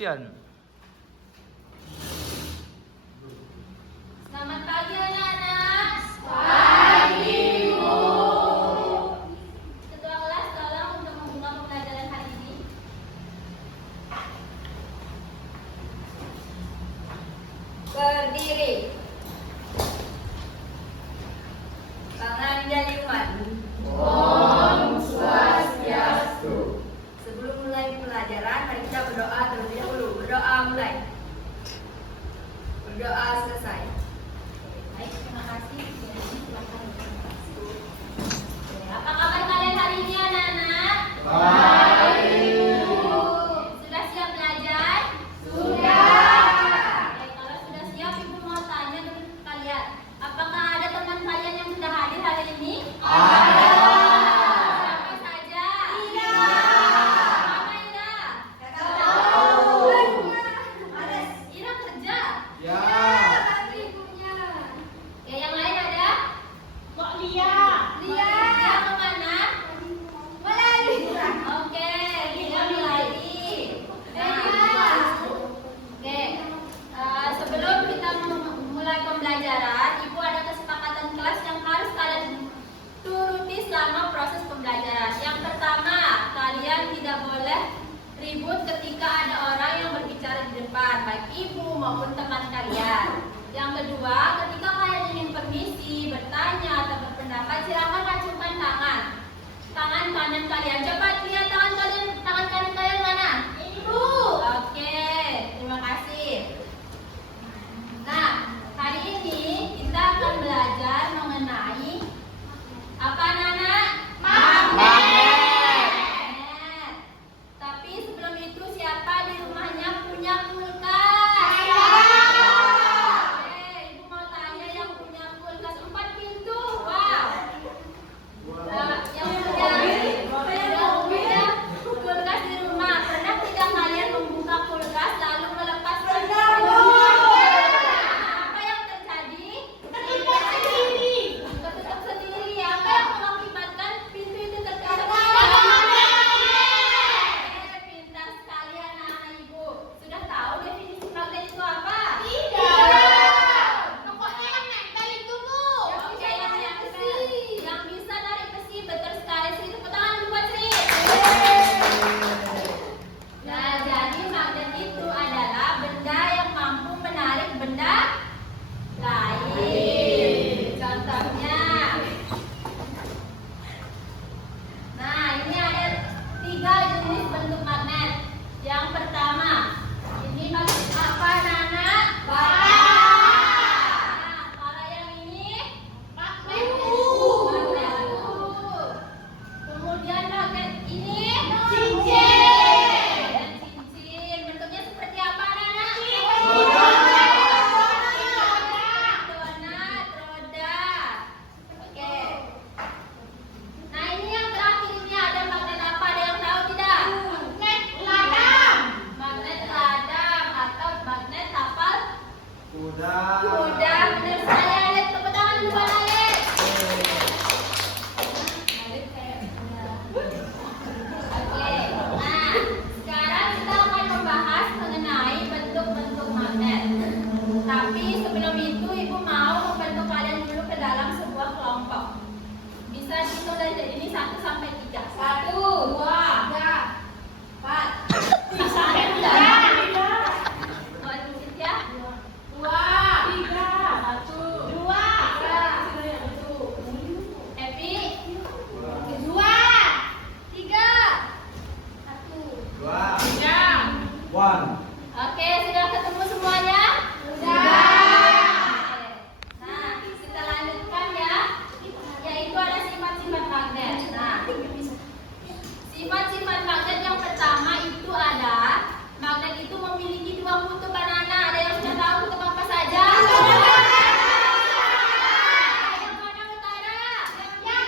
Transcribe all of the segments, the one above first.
action. Selamat pagi anak-anak. Pagi, Bu. Ketua kelas tolong untuk membuka pembelajaran hari ini. Berdiri. Tangan jari umat. Om Swastiastu. Sebelum mulai pelajaran, mari kita berdoa terlebih dahulu. Berdoa mulai. Berdoa selesai. Baik, terima kasih. Silakan. Apa kabar kalian hari ini anak-anak? Baik. Sudah siap belajar? Sudah. Oke, kalau sudah siap, Ibu mau tanya dengan kalian. Apakah ada teman kalian yang sudah hadir hari ini? Ada. Siapa saja? Ida. Mana Ida? Tahu. Ida kerja? Ya. Oke, yang lain ada? Kok Lia? Lia kemana? Melali. Oke, Lia melali. Oke, sebelum kita mulai pembelajaran, Ibu ada kesepakatan kelas yang harus kalian turuti selama proses pembelajaran. Yang pertama, kalian tidak boleh ribut ketika ada orang yang berbicara di depan, baik ibu maupun teman kalian. Yang kedua, ketika kalian ingin permisi, bertanya atau berpendapat, silakan acungkan tangan kanan kalian. Coba lihat tangan kanan kalian mana? Ibu. Oke, terima kasih. Nah, hari ini kita akan belajar mengenai apa anak-anak? Magnet. Tapi sebelum itu, siapa di rumahnya punya kulkas? Oke, Ibu mau tanya yang punya kulkas 4 pintu. Wow. Yang punya kulkas di rumah, pernah tidak kalian membuka kulkas lalu melepas pintu? Apa yang terjadi? Ketutup sendiri. Apa yang mengakibatkan pintu itu tertutup? Pintar sekali anak-anak Ibu. Sudah tahu definisi magnet itu apa? Tidak. Pokoknya yang nempel itu, Bu. Yang bisa tarik besi. Betul sekali. Sri, tepuk tangan dulu buat Sri. Nah, jadi magnet itu adalah benda yang mampu menarik benda lain. Contohnya. Nah, ini ada 3 jenis bentuk magnet. Yang pertama, ini magnet apa anak-anak? Nah, kalau yang ini magnet batu. Kemudian magnet ini cincin. Bentuknya seperti apa anak-anak? Donat, roda. Oke. Nah, ini yang terakhir, ini ada magnet apa? Ada yang tahu tidak? Magnet ladang atau magnet kapal kuda. Benar sekali, Alet. Tepuk tangan dulu buat Alet. Oke. Nah, sekarang kita akan membahas mengenai bentuk-bentuk magnet. Tapi sebelum itu, Ibu mau membantu kalian dulu ke dalam sebuah kelompok. Bisa dihitung dari ini 1 sampai 3. 1, 2, 3, 4. Bisa ada? Buat dikit ya. 2, 3, 1, 2. Happy? 2, 3, 1. 1. Oke, sudah ketemu semuanya? Sudah. Nah, kita lanjutkan ya. Yaitu ada sifat-sifat magnet. Nah, sifat-sifat magnet yang pertama itu ada magnet itu memiliki 2 kutub anak-anak. Ada yang sudah tahu kutub apa saja? Yang mana utara? Yang mana utara? Yang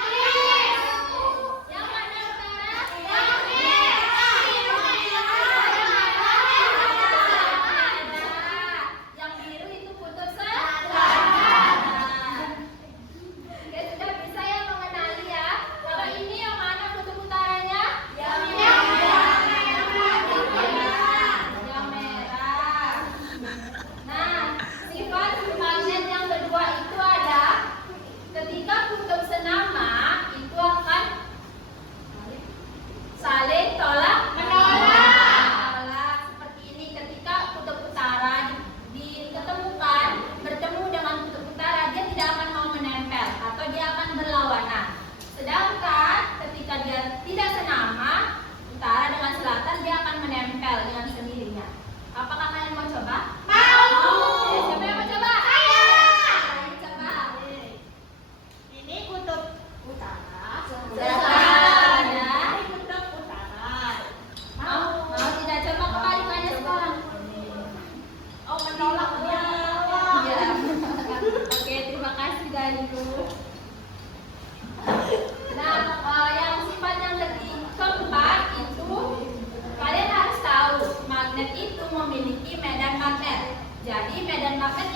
memiliki medan magnet. Jadi medan magnet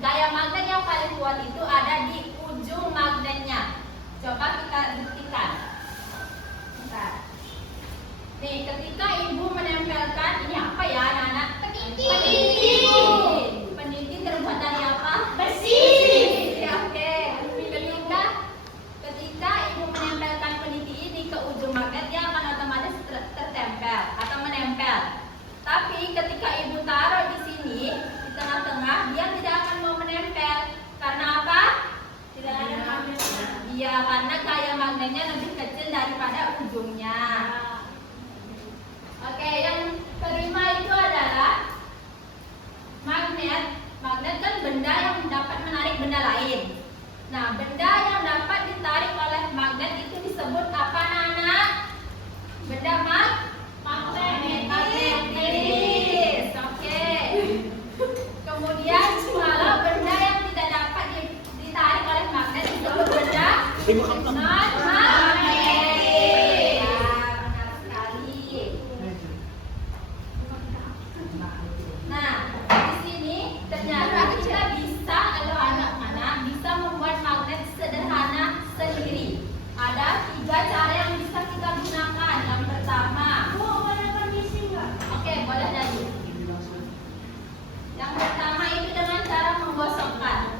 gaya magnet yang paling kuat itu ada di ujung magnetnya. Coba kita buktikan. Bentar. Nih, ketika ibu menempelkan ini apa ya, anak-anak? Peniti. Peniti terbuat dari apa? Besi. Oke. Ketika ibu menempelkan peniti ini ke ujung magnet, dia akan otomatis tertempel atau menempel. Tapi ketika ibu taruh di sini, di tengah-tengah, dia tidak akan mau menempel. Karena apa? Tidak ada magnetnya. Iya, karena gaya magnetnya lebih kecil daripada ujungnya. Oke, yang kelima itu adalah magnet. Magnet kan benda yang dapat menarik benda lain. Nah, benda yang dapat ditarik oleh magnet itu disebut apa, anak-anak? Benda magnetis. Oke. Kemudian kalau benda yang tidak dapat ditarik oleh magnet disebut benda non-magnetis. Benar sekali. Nah, di sini ternyata kita bisa, kalau anak-anak bisa membuat magnet sederhana sendiri. Ada 3 cara yang bisa kita gunakan. Yang pertama, oke, boleh jadi. Yang pertama itu dengan cara menggosokkan.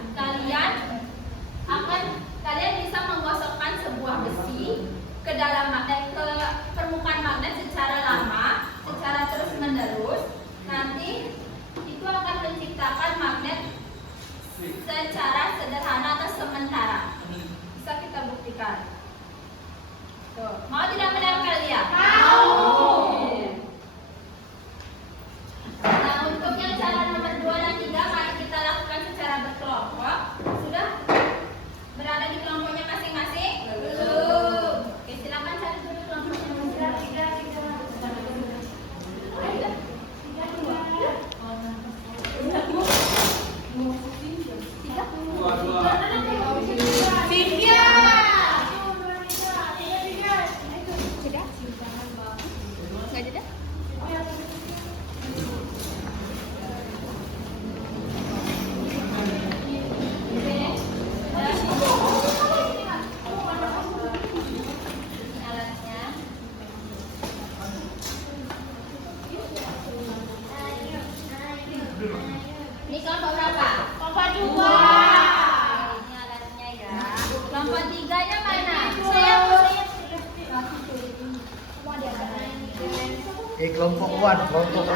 Kalian bisa menggosokkan sebuah besi ke dalam magnet, ke permukaan magnet secara lama, secara terus menerus. Nanti itu akan menciptakan magnet secara sederhana atau sementara. Bisa kita buktikan. Tuh, mau tidak menempel dia? Mau. Nah, untuk yang cara nomor 2 dan 3 mari kita lakukan secara berkelompok. Sudah berada di kelompoknya masing-masing? Belum. Oke, silakan cari dulu kelompoknya masing-masing. Ini kelompok berapa? Kelompok 2. Ini alatnya ya. Kelompok 3-nya mana? Kelompok 1, kelompok 1.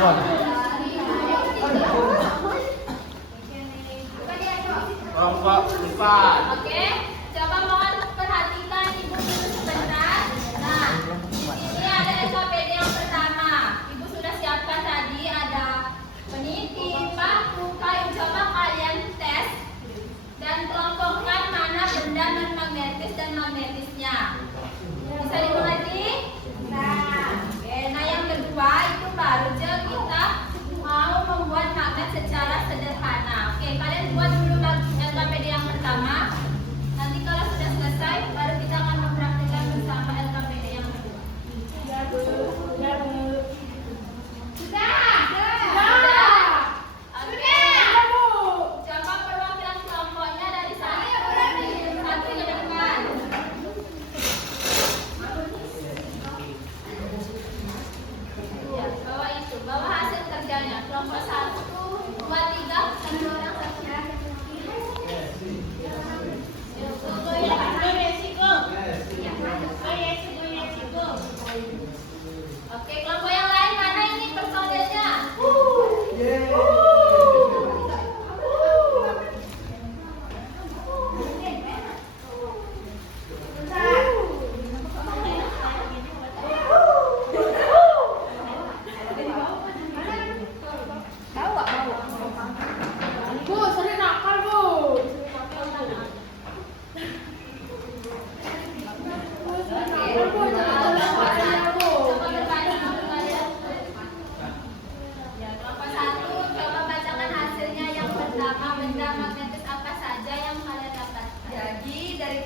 Kelompok 4. Oke, coba mohon perhatikan ibu dulu sebentar. Nah, di sini ada SKPD yang pertama. Ibu sudah siapkan tadi, ada peniti, paku, kayu. Coba kalian tes dan kelompokkan mana benda non magnetis dan magnetisnya. Bisa dimengerti? Nah, oke. Nah, yang kedua itu baru aja kita mau membuat magnet secara sederhana. Oke, kalian buat dulu LKPD yang pertama. Nanti kalau sudah selesai, baru kita akan mempraktikkan bersama LKPD yang kedua. Coba perwakilan kelompoknya dari sana. Satu ke depan. Ya, bawa hasil kerjanya. Kelompok 1, 2, 3, 1 orang, 1 orang. Oke, kelompok yang lain mana ini personelnya?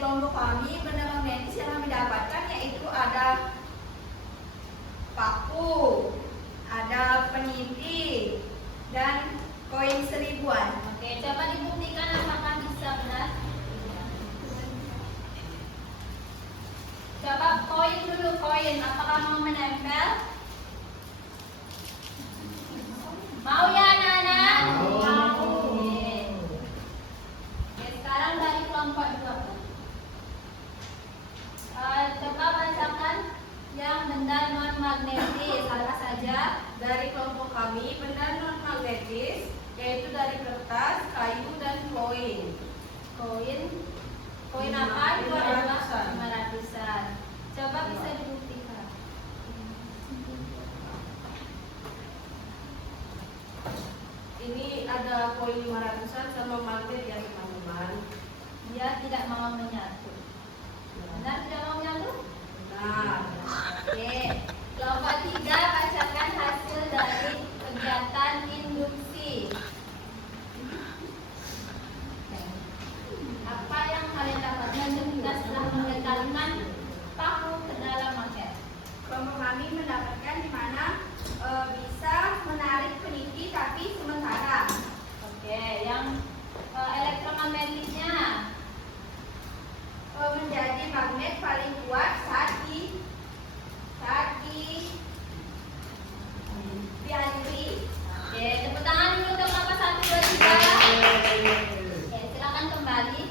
Kelompok kami benda magnetis yang kami dapatkan yaitu ada paku, ada peniti, seribuan. Oke, coba dibuktikan apakah bisa benar. Coba koin dulu, koin. Apakah mau menempel? Mau ya anak-anak? Mau. Oke. Oke, sekarang dari kelompok 2. Coba bacakan yang benda non magnetis. Salah saja. Dari kelompok kami, benda non magnetis yaitu dari kertas, kayu, dan koin. Koin apa? Itu adalah 500-an. 500-an. Coba bisa dibuktikan. Ini ada koin 500-an sama magnet ya teman-teman. Dia tidak mau menyatu. Benar tidak mau menyatu? Nah, Oke. Kelompok 3 bacakan hasil dari kegiatan induksi. Apa yang kalian dapatkan ketika setelah menggantungkan paku ke dalam magnet? kelompok kami mendapatkan di mana bisa menarik peniti tapi sementara. Oke, yang elektromagnetiknya. Menjadi magnet paling kuat saat dialiri. Oke, tepuk tangan dulu untuk kelompok 1, 2, 3. Oke, silakan kembali.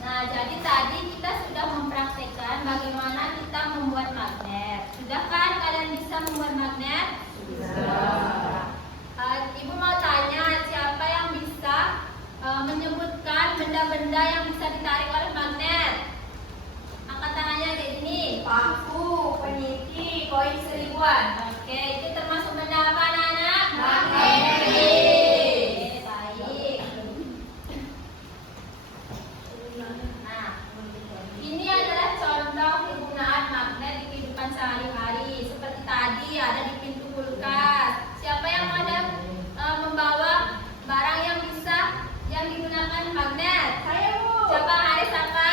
Nah, jadi tadi kita sudah mempraktekkan bagaimana kita membuat magnet. Sudah kan kalian bisa membuat magnet? Ibu mau tanya, siapa yang bisa menyebutkan benda-benda yang bisa ditarik oleh magnet? Angkat tangannya kayak gini. Paku, peniti, koin seribuan. Oke, itu termasuk benda apa anak-anak? Magnetis. Oke, baik. Nah, ini adalah contoh penggunaan magnet di kehidupan sehari-hari. Seperti tadi ada di pintu kulkas. Siapa yang ada membawa barang yang digunakan magnet? Saya Bu. Coba Haris apa?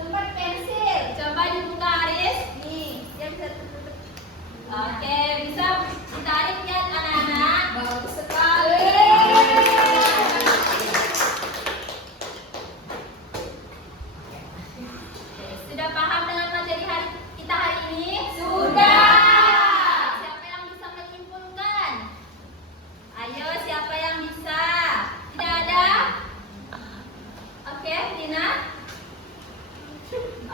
Tempat pensil. Coba dibuka Haris. Nih, yang bisa tertutup. Oke, bisa ditarik ya anak-anak. Bagus sekali. Sudah paham dengan materi kita hari ini? Sudah. Siapa yang bisa menyimpulkan? Ayo, siapa yang bisa? Tidak ada? Oke, Dina.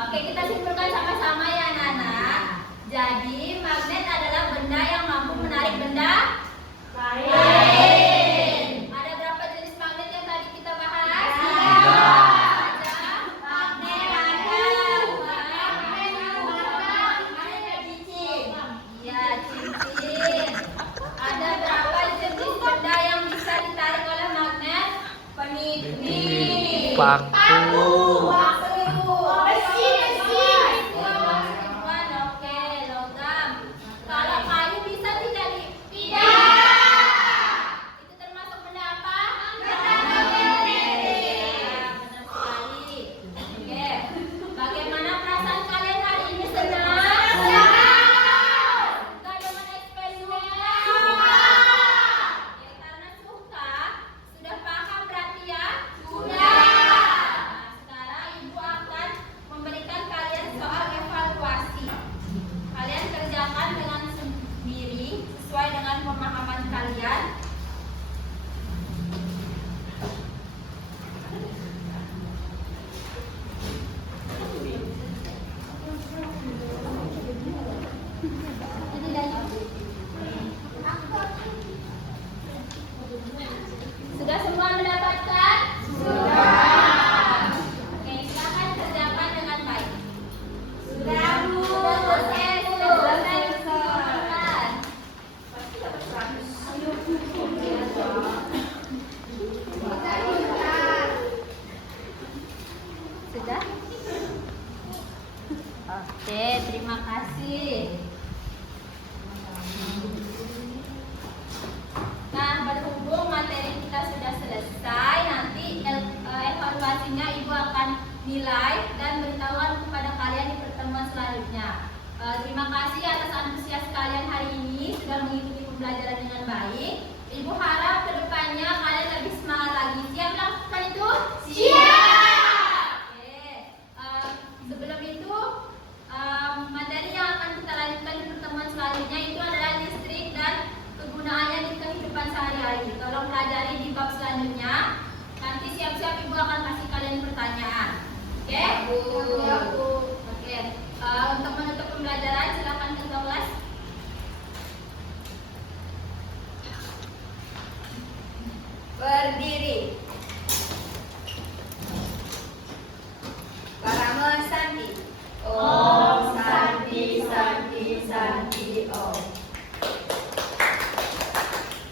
Oke, kita simpulkan sama-sama ya anak-anak. Jadi, magnet adalah benda yang mampu menarik benda lain. Ada berapa jenis magnet yang tadi kita bahas? Ada magnet, ada cincin. Iya, cincin. Ada berapa jenis benda yang bisa ditarik oleh magnet? Peniti, Paku. Besi. Oke, logam. Kalau kayu bisa tidak? Tidak. Itu termasuk benda apa? Benda magnetis. Benar sekali. Oke. Bagaimana perasaan kalian hari ini? Senang? Suka dengan eksperimen? Oke, karena suka, sudah paham berarti ya? Sudah. Nah, sekarang Ibu akan memberikan kalian soal evaluasi. Kalian kerjakan dengan sendiri sesuai dengan pemahaman kalian. Sudah semua mendapatkan? Sudah. Oke, silakan kerjakan dengan baik. Sudah, Bu. Sudah selesai, sudah selesai. Silakan. Pasti dapat 100. Sudah? Oke, terima kasih. Nah, berhubung materi kita sudah selesai, nanti evaluasinya Ibu akan nilai dan beritahuan kepada kalian di pertemuan selanjutnya. Terima kasih atas antusias kalian hari ini sudah mengikuti pembelajaran dengan baik. Ibu harap kedepannya kalian lebih semangat lagi. Siap melakukan itu? Siap! Oke. Sebelum itu, materi yang akan kita lanjutkan di pertemuan selanjutnya itu adalah listrik dan kegunaannya di kehidupan sehari-hari. Tolong pelajari di bab selanjutnya. Nanti siap-siap ibu akan kasih kalian pertanyaan. Oke? Ya, Bu. Oke. Untuk menutup pembelajaran silakan ketua kelas. Berdiri.